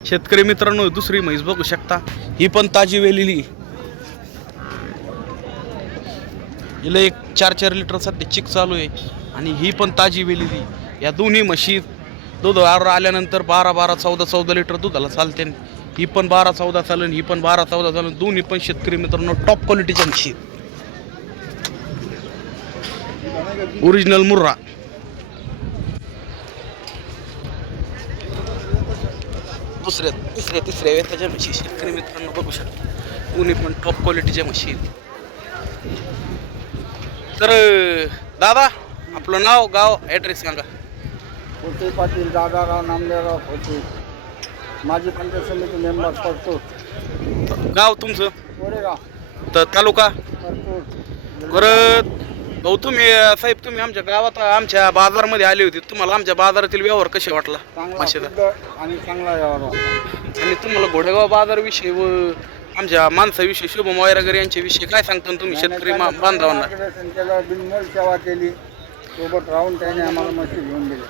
शेतकरी मित्रांनो, दुसरी म्हैस बघू शकता, ही पण ताजी वेलेली. हिला एक 4-4 लिटर सध्या चिक चालू आहे आणि ही पण ताजी वेलेली. या दोन्ही म्हशी दूध आल्यानंतर 12-14 लिटर दुधाला चालते. ही पण 12-14 चालेल, ही पण 12-14 चालेल. दोन्ही पण शेतकरी मित्रांनो टॉप क्वालिटीच्या म्हशी, ओरिजिनल मुर्रा. तिसऱ्या वेताच्या म्हशी शेतकरी मित्रांनो बघू शकता. दोन्ही पण टॉप क्वालिटीच्या म्हशी. तर दादा, आपलं नाव, गाव, ॲड्रेस सांगा. खोटे पाटील, दादाराव नामदेवराव खोटे, माजी पंचायत समिती मेंबर परतूर. गाव तुमचं? कोरेगाव तर तालुका परतूर. परत भाऊ, तुम्ही साहेब तुम्ही आमच्या गावात आमच्या बाजारमध्ये आले होते. तुम्हाला आमच्या बाजारातील व्यवहार कसे वाटला म्हशीचा? आणि चांगला व्यवहार. आणि तुम्हाला घोडेगाव बाजारविषयी व आमच्या माणसाविषयी, शुभम वायरगर यांच्याविषयी काय सांगता तुम्ही शेतकरी बांधवांना? बिनमोल सेवा केली, सोबत राहून त्याने आम्हाला म्हशी घेऊन दिली.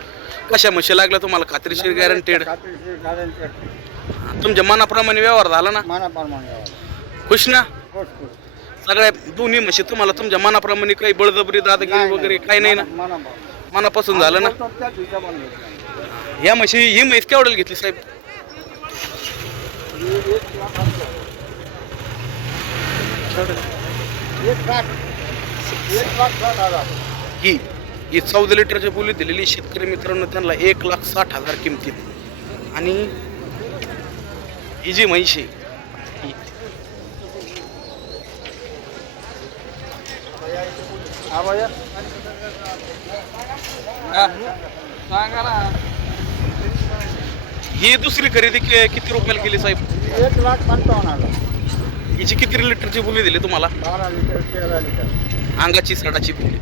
कशा म्हशी लागल्या तुम्हाला? खात्रीशीर, गॅरंटेड? खात्रीशीर गॅरंटेड. तुमच्या मनाप्रमाणे व्यवहार झाला ना? मनाप्रमाणे व्यवहार. खुश ना? खुश खुश. सगळ्या दोन्ही म्हशी तुम्हाला तुमच्या मनाप्रमाणे काही बळजबरी, दादागिरी वगैरे काही नाही ना? मनापासून झालं ना? या म्हशी, ही म्हैस केवढ्याला घेतली साहेब? ही 14 लिटरच्या बोली दिलेली शेतकरी मित्रांनो, त्यांना 1,60,000 किमतीत. आणि ही जी म्हैस आहे ही दुसरी खरेदी किती रुपयाला केली साहेब? 1,55,000. हिची किती लिटरची बोली दिली तुम्हाला? 12 लिटर 13 लिटर अंगाची सडाची बोली.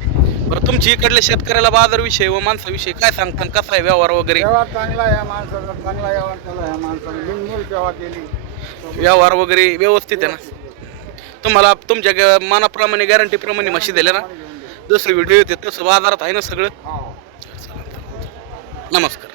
बरं, तुमची इकडल्या शेतकऱ्याला बाजारविषयी व माणसाविषयी काय सांगता? कसा आहे व्यवहार वगैरे? व्यवहार चांगला आहे, माणसाचा चांगला व्यवहार केला आहे. माणसाने बिनमोल सेवा केली. व्यवहार वगैरे व्यवस्थित आहे ना? तुम्हाला तुमच्या मनाप्रमाणे, गॅरंटीप्रमाणे म्हशी दिल्या ना? जसं व्हिडिओ येते तसं बाजारात आहे ना सगळं? हो. नमस्कार.